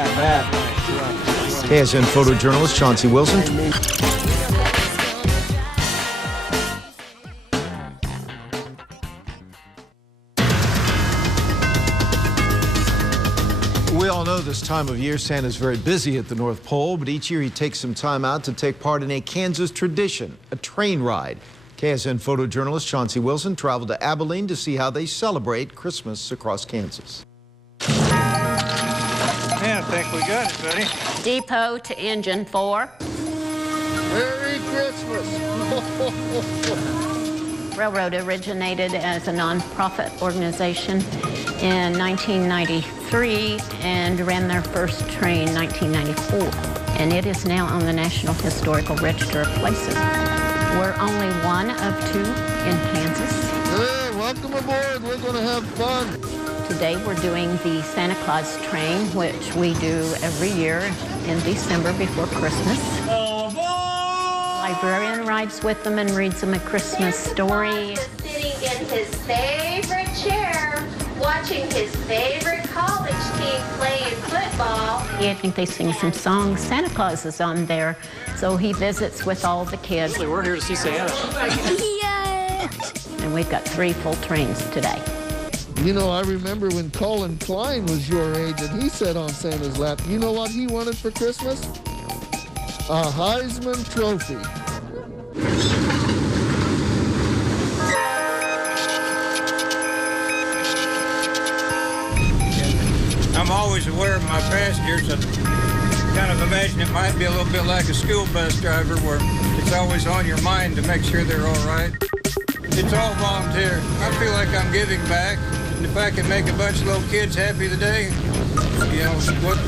KSN photojournalist Chauncey Wilson. We all know this time of year Santa's very busy at the North Pole, but each year he takes some time out to take part in a Kansas tradition, a train ride. KSN photojournalist Chauncey Wilson traveled to Abilene to see how they celebrate Christmas across Kansas. Yeah, I think we got it, buddy. Depot to engine 4. Merry Christmas! Railroad originated as a nonprofit organization in 1993 and ran their first train in 1994. And it is now on the National Historical Register of Places. We're only one of 2 in Kansas. Hey, welcome aboard. We're going to have fun. Today we're doing the Santa Claus train, which we do every year in December before Christmas. Oh, boy! Librarian rides with them and reads them a Christmas story. Sitting in his favorite chair, watching his favorite college team playing football. I think they sing some songs. Santa Claus is on there, so he visits with all the kids. We're here to see Santa. Yay! And we've got 3 full trains today. You know, I remember when Colin Klein was your age and he sat on Santa's lap. You know what he wanted for Christmas? A Heisman Trophy. I'm always aware of my passengers. I kind of imagine it might be a little bit like a school bus driver where it's always on your mind to make sure they're all right. It's all volunteer. I feel like I'm giving back. And if I can make a bunch of little kids happy today, you know, what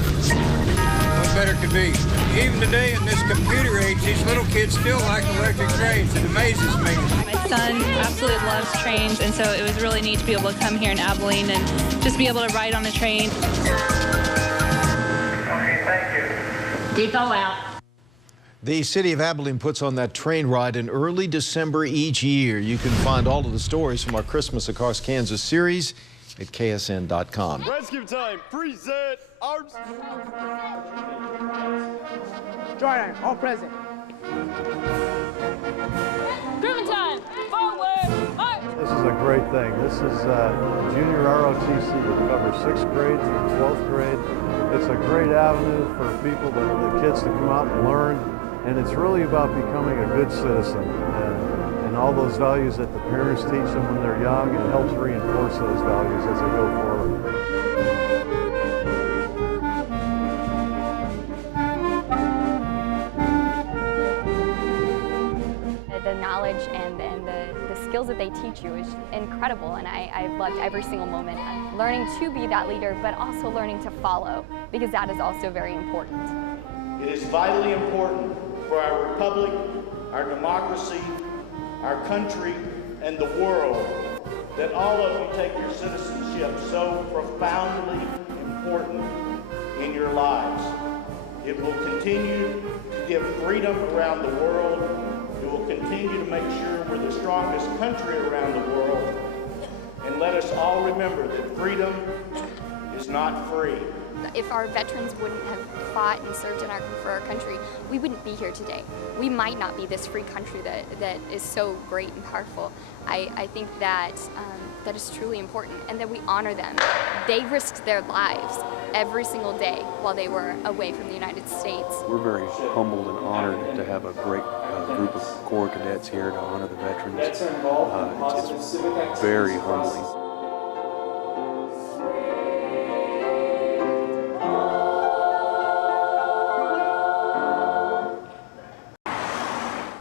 better could be? Even today in this computer age, these little kids still like electric trains. It amazes me. My son absolutely loves trains, and so it was really neat to be able to come here in Abilene and just be able to ride on a train. Okay, thank you. Depot out. The city of Abilene puts on that train ride in early December each year. You can find all of the stories from our Christmas Across Kansas series at KSN.com. Rescue time, present arms. Jordan, all present. Grooving time, forward, march! This is a great thing. This is junior ROTC that covers 6th grade through 12th grade. It's a great avenue for people, the kids to come out and learn. And it's really about becoming a good citizen and all those values that the parents teach them when they're young, and helps reinforce those values as they go forward. The knowledge and the skills that they teach you is incredible, and I've loved every single moment. Learning to be that leader, but also learning to follow, because that is also very important. It is vitally important for our republic, our democracy, our country, and the world that all of you take your citizenship so profoundly important in your lives. It will continue to give freedom around the world. It will continue to make sure we're the strongest country around the world. And let us all remember that freedom is not free. If our veterans wouldn't have fought and served for our country, we wouldn't be here today. We might not be this free country that is so great and powerful. I think that that is truly important, and that we honor them. They risked their lives every single day while they were away from the United States. We're very humbled and honored to have a great group of Corps cadets here to honor the veterans. It's very humbling.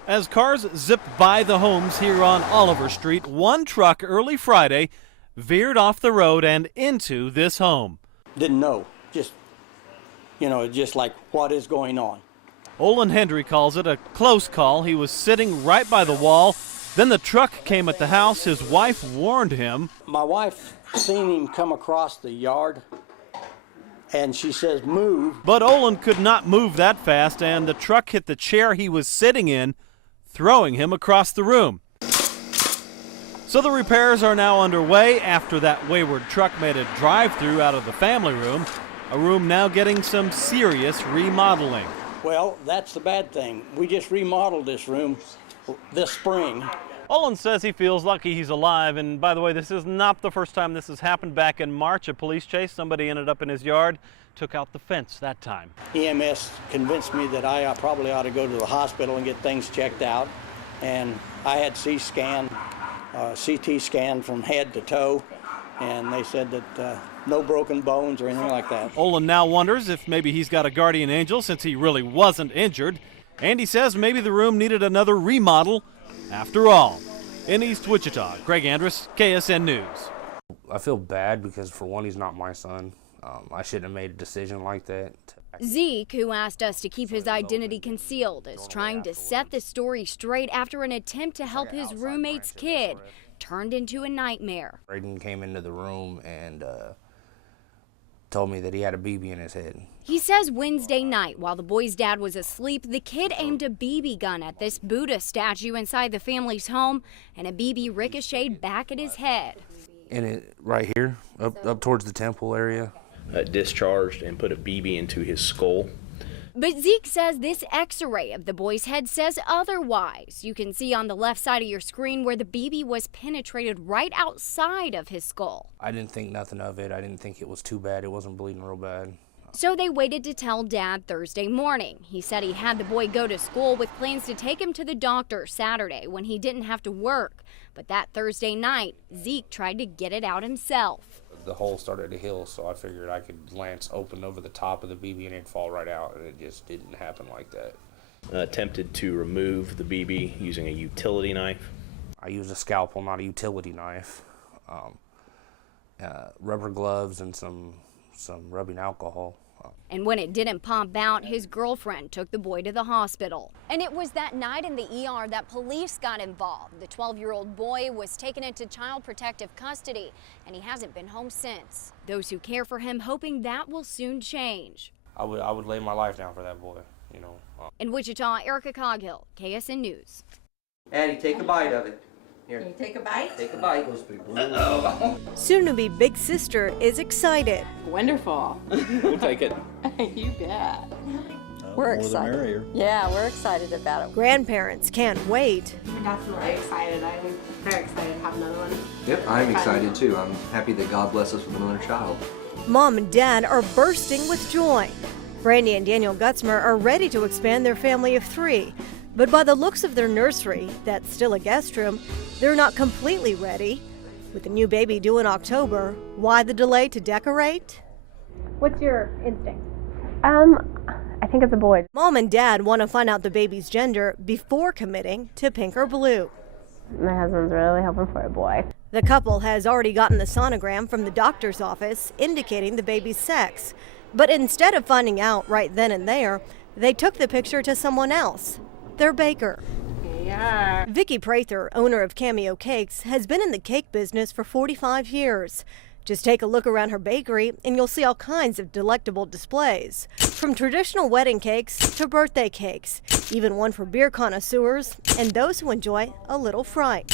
As cars zipped by the homes here on Oliver Street, one truck early Friday veered off the road and into this home. Didn't know, just like what is going on. Olin Hendry calls it a close call. He was sitting right by the wall. Then the truck came at the house. His wife warned him. My wife seen him come across the yard, and she says, move. But Olin could not move that fast, and the truck hit the chair he was sitting in, throwing him across the room. So the repairs are now underway after that wayward truck made a drive-through out of the family room. a room now getting some serious remodeling. Well, that's the bad thing. We just remodeled this room this spring. Olin says he feels lucky he's alive, and by the way, this is not the first time this has happened. Back in March, a police chase, somebody ended up in his yard, took out the fence that time. EMS convinced me that I probably ought to go to the hospital and get things checked out, and I had CT scan from head to toe, and they said that no broken bones or anything like that. Olin now wonders if maybe he's got a guardian angel since he really wasn't injured, and he says maybe the room needed another remodel after all. In East Wichita, Greg Andrus, KSN News. I feel bad because, for one, he's not my son. I shouldn't have made a decision like that. Zeke, who asked us to keep his identity concealed, is trying to set the story straight after an attempt to help his roommate's kid turned into a nightmare. Braden came into the room and told me that he had a BB in his head. He says Wednesday night, while the boy's dad was asleep, the kid aimed a BB gun at this Buddha statue inside the family's home, and a BB ricocheted back at his head. And it right here, up towards the temple area. Discharged and put a BB into his skull. But Zeke says this x-ray of the boy's head says otherwise. You can see on the left side of your screen where the BB was penetrated right outside of his skull. I didn't think nothing of it. I didn't think it was too bad. It wasn't bleeding real bad. So they waited to tell Dad Thursday morning. He said he had the boy go to school with plans to take him to the doctor Saturday when he didn't have to work. But that Thursday night, Zeke tried to get it out himself. The hole started to heal, so I figured I could lance open over the top of the BB and it'd fall right out, and it just didn't happen like that. Attempted to remove the BB using a utility knife. I used a scalpel, not a utility knife. Rubber gloves and some rubbing alcohol. And when it didn't pop out, his girlfriend took the boy to the hospital. And it was that night in the ER that police got involved. The 12-year-old boy was taken into child protective custody, and he hasn't been home since. Those who care for him hoping that will soon change. I would lay my life down for that boy, you know. In Wichita, Erica Coghill, KSN News. Addie, take a bite of it. Here. Can you take a bite? Take a bite. Soon-to-be big sister is excited. Wonderful. We'll take it. You bet. We're excited. Yeah, we're excited about it. Grandparents can't wait. We're definitely excited. I'm very excited to have another one. Yep, I'm excited too. I'm happy that God bless us with another child. Mom and Dad are bursting with joy. Brandy and Daniel Gutzmer are ready to expand their family of 3. But by the looks of their nursery, that's still a guest room, they're not completely ready. With the new baby due in October, why the delay to decorate? What's your instinct? I think it's a boy. Mom and Dad want to find out the baby's gender before committing to pink or blue. My husband's really hoping for a boy. The couple has already gotten the sonogram from the doctor's office indicating the baby's sex. But instead of finding out right then and there, they took the picture to someone else. Their baker. Yeah. Vicki Prather, owner of Cameo Cakes, has been in the cake business for 45 years. Just take a look around her bakery and you'll see all kinds of delectable displays. From traditional wedding cakes to birthday cakes, even one for beer connoisseurs and those who enjoy a little fright.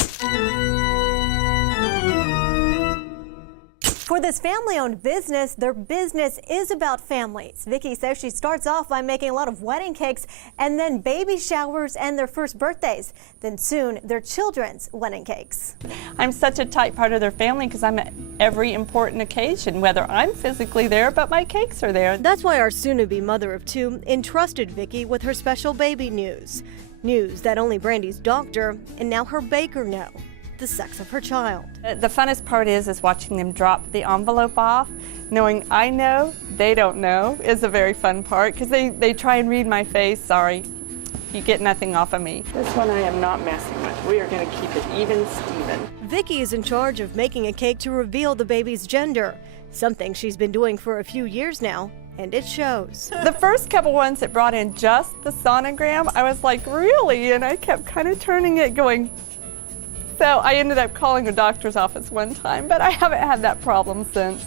For this family-owned business, their business is about families. Vicki says she starts off by making a lot of wedding cakes and then baby showers and their first birthdays. Then soon, their children's wedding cakes. I'm such a tight part of their family because I'm at every important occasion, whether I'm physically there, but my cakes are there. That's why our soon-to-be mother of 2 entrusted Vicki with her special baby news. News that only Brandy's doctor and now her baker know. The sex of her child. The funnest part is watching them drop the envelope off. Knowing I know, they don't know is a very fun part because they try and read my face. Sorry, you get nothing off of me. This one I am not messing with. We are going to keep it even Steven. Vicki is in charge of making a cake to reveal the baby's gender, something she's been doing for a few years now, and it shows. The first couple ones that brought in just the sonogram, I was like, really? And I kept kind of turning it going. So I ended up calling a doctor's office one time, but I haven't had that problem since.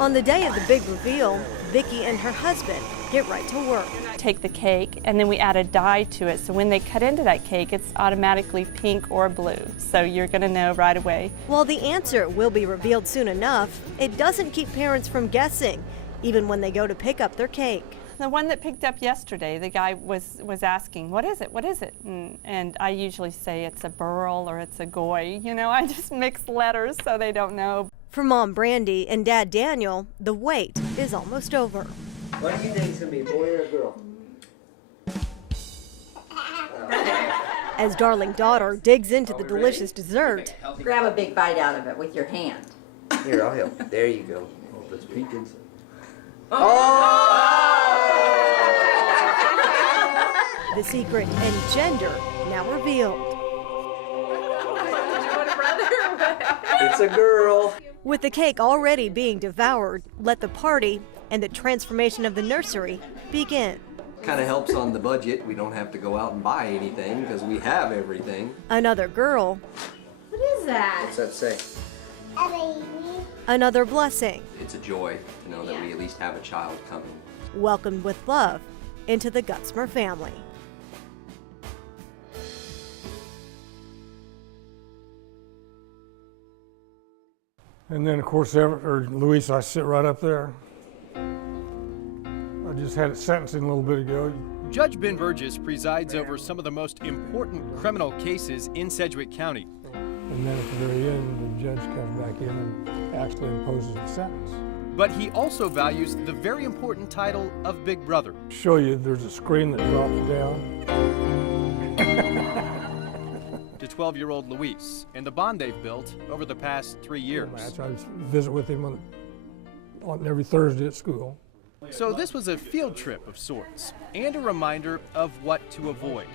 On the day of the big reveal, Vicki and her husband get right to work. Take the cake and then we add a dye to it, so when they cut into that cake, it's automatically pink or blue, so you're going to know right away. While the answer will be revealed soon enough, it doesn't keep parents from guessing, even when they go to pick up their cake. The one that picked up yesterday, the guy was asking, what is it, what is it? And I usually say it's a burl or it's a goy. You know, I just mix letters so they don't know. For Mom Brandy and Dad Daniel, the wait is almost over. What do you think it's going to be, a boy or a girl? As darling daughter digs into the delicious dessert. Grab a big bite out of it with your hand. Here, I'll help. There you go. Oh, that's pink inside. The secret and gender now revealed. It's a girl. With the cake already being devoured, let the party and the transformation of the nursery begin. Kind of helps on the budget. We don't have to go out and buy anything because we have everything. Another girl. What is that? What's that say? A baby. Another blessing. It's a joy to know that we at least have a child coming. Welcomed with love into the Gutzmer family. And then, of course, Luis, I sit right up there. I just had it sentencing a little bit ago. Judge Ben Burgess presides over some of the most important criminal cases in Sedgwick County. And then at the very end, the judge comes back in and actually imposes the sentence. But he also values the very important title of Big Brother. Show you, there's a screen that drops down. To 12-year-old Luis and the bond they've built over the past 3 years. I visit with him on every Thursday at school. So this was a field trip of sorts, and a reminder of what to avoid.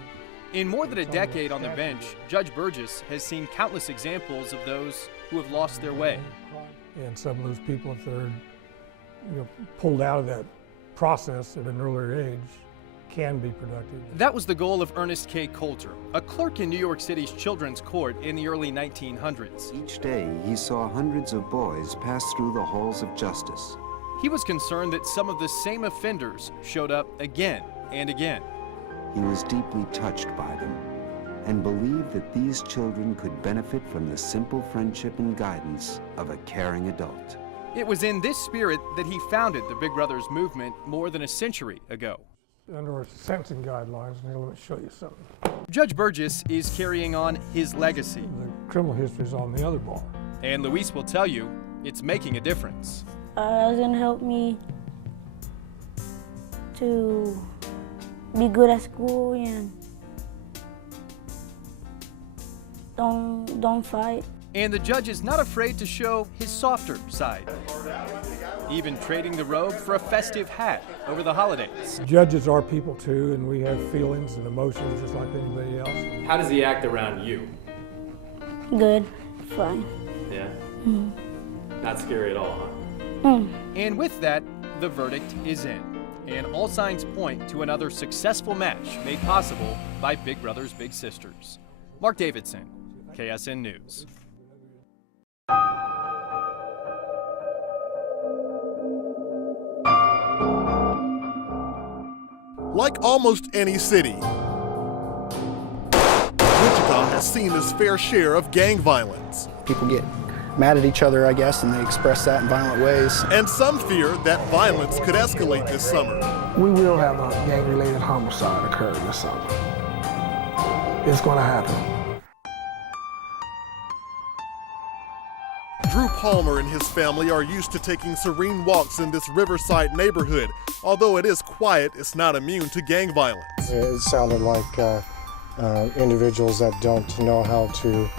In more than a decade on the bench, Judge Burgess has seen countless examples of those who have lost their way. And some of those people, if they're pulled out of that process at an earlier age, can be productive. That was the goal of Ernest K. Coulter, a clerk in New York City's Children's Court in the early 1900s. Each day, he saw hundreds of boys pass through the halls of justice. He was concerned that some of the same offenders showed up again and again. He was deeply touched by them and believed that these children could benefit from the simple friendship and guidance of a caring adult. It was in this spirit that he founded the Big Brothers movement more than a century ago. Under our sentencing guidelines, let me show you something. Judge Burgess is carrying on his legacy. The criminal history is on the other bar. And Luis will tell you it's making a difference. It's gonna help me to be good at school and don't fight. And the judge is not afraid to show his softer side, even trading the robe for a festive hat over the holidays. Judges are people too, and we have feelings and emotions just like anybody else. How does he act around you? Good, fine. Yeah? Not scary at all, huh? And with that, the verdict is in. And all signs point to another successful match made possible by Big Brothers Big Sisters. Mark Davidson, KSN News. Like almost any city, Wichita has seen its fair share of gang violence. People get mad at each other, I guess, and they express that in violent ways. And some fear that violence could escalate this summer. We will have a gang-related homicide occur this summer. It's going to happen. Drew Palmer and his family are used to taking serene walks in this Riverside neighborhood. Although it is quiet, it's not immune to gang violence. It sounded like individuals that don't know how to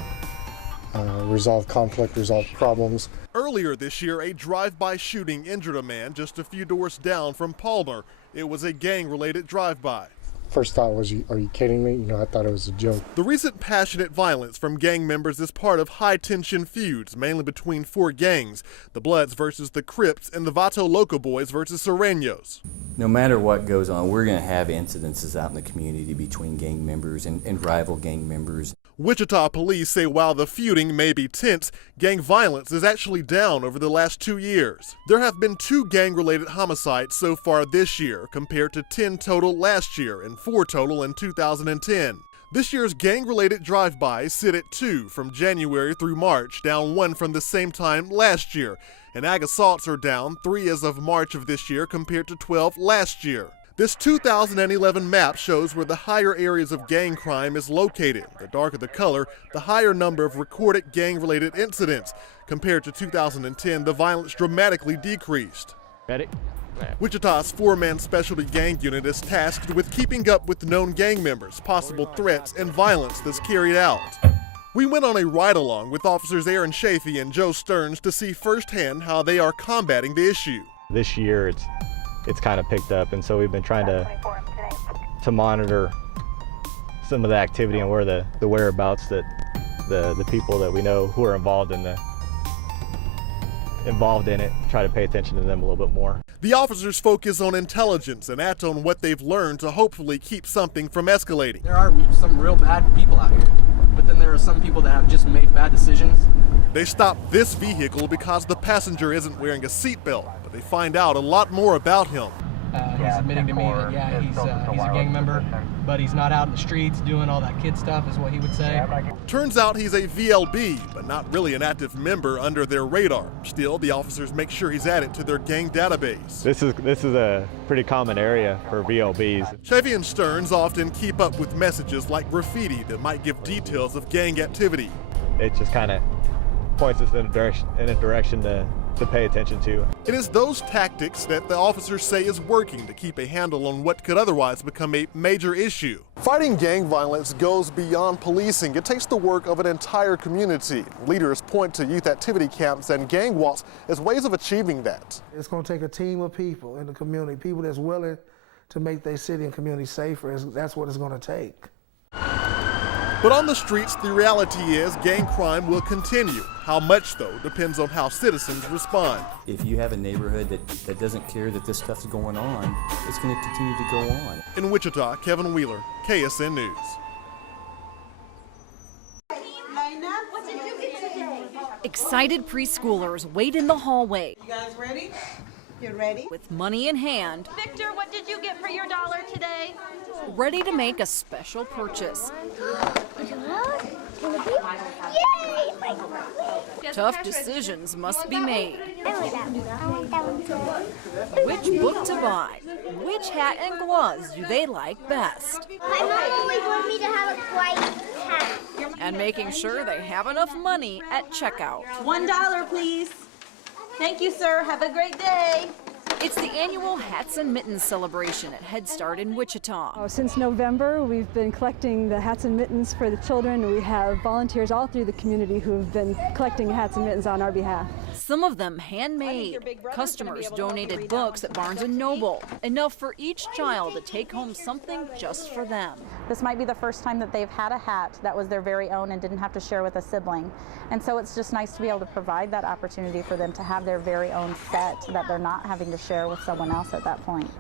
resolve conflict, resolve problems. Earlier this year, a drive-by shooting injured a man just a few doors down from Palmer. It was a gang-related drive-by. First thought was, are you kidding me? I thought it was a joke. The recent passionate violence from gang members is part of high-tension feuds, mainly between four gangs, the Bloods versus the Crips and the Vato Loco Boys versus Sureños. No matter what goes on, we're going to have incidences out in the community between gang members and rival gang members. Wichita police say while the feuding may be tense, gang violence is actually down over the last 2 years. There have been 2 gang-related homicides so far this year, compared to 10 total last year and 4 total in 2010. This year's gang-related drive-bys sit at 2 from January through March, down 1 from the same time last year, and ag assaults are down 3 as of March of this year compared to 12 last year. This 2011 map shows where the higher areas of gang crime is located. The darker the color, the higher number of recorded gang-related incidents. Compared to 2010, the violence dramatically decreased. Ready? Wichita's 4-man specialty gang unit is tasked with keeping up with known gang members, possible threats, and violence that's carried out. We went on a ride-along with officers Aaron Chafee and Joe Stearns to see firsthand how they are combating the issue. This year it's kind of picked up, and so we've been trying to monitor some of the activity and where the whereabouts that the people that we know who are involved in it, try to pay attention to them a little bit more. The officers focus on intelligence and act on what they've learned to hopefully keep something from escalating. There are some real bad people out here, but then there are some people that have just made bad decisions. They stop this vehicle because the passenger isn't wearing a seatbelt, but they find out a lot more about him. He's admitting to me that, yeah, he's a gang member, but he's not out in the streets doing all that kid stuff, is what he would say. Turns out he's a VLB, but not really an active member under their radar. Still, the officers make sure he's added to their gang database. This is a pretty common area for VLBs. Chafee and Stearns often keep up with messages like graffiti that might give details of gang activity. It just kind of points us in a direction to pay attention to. It is those tactics that the officers say is working to keep a handle on what could otherwise become a major issue. Fighting gang violence goes beyond policing. It takes the work of an entire community. Leaders point to youth activity camps and gang walks as ways of achieving that. It's going to take a team of people in the community, people that's willing to make their city and community safer. That's what it's going to take. But on the streets, the reality is gang crime will continue. How much, though, depends on how citizens respond. If you have a neighborhood that doesn't care that this stuff's going on, it's going to continue to go on. In Wichita, Kevin Wheeler, KSN News. Excited preschoolers wait in the hallway. You guys ready? You ready? With money in hand. Victor, what did you get for your $1 today? Ready to make a special purchase. Tough decisions must be made. Which book to buy? Which hat and gloves do they like best? My mom always wanted me to have a white hat. And making sure they have enough money at checkout. $1, please. Thank you, sir. Have a great day. It's the annual Hats and Mittens celebration at Head Start in Wichita. Since November, we've been collecting the hats and mittens for the children. We have volunteers all through the community who have been collecting hats and mittens on our behalf. Some of them handmade. Customers donated books at Barnes & Noble, enough for each child to take home something just for them. This might be the first time that they've had a hat that was their very own and didn't have to share with a sibling. And so it's just nice to be able to provide that opportunity for them to have their very own set that they're not having to share with someone else at that point.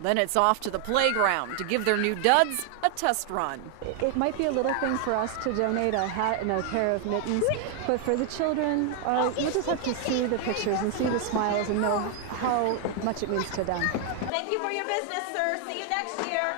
Then it's off to the playground to give their new duds a test run. It might be a little thing for us to donate a hat and a pair of mittens, but for the children, we'll just have to see the pictures and see the smiles and know how much it means to them. Thank you for your business, sir. See you next year.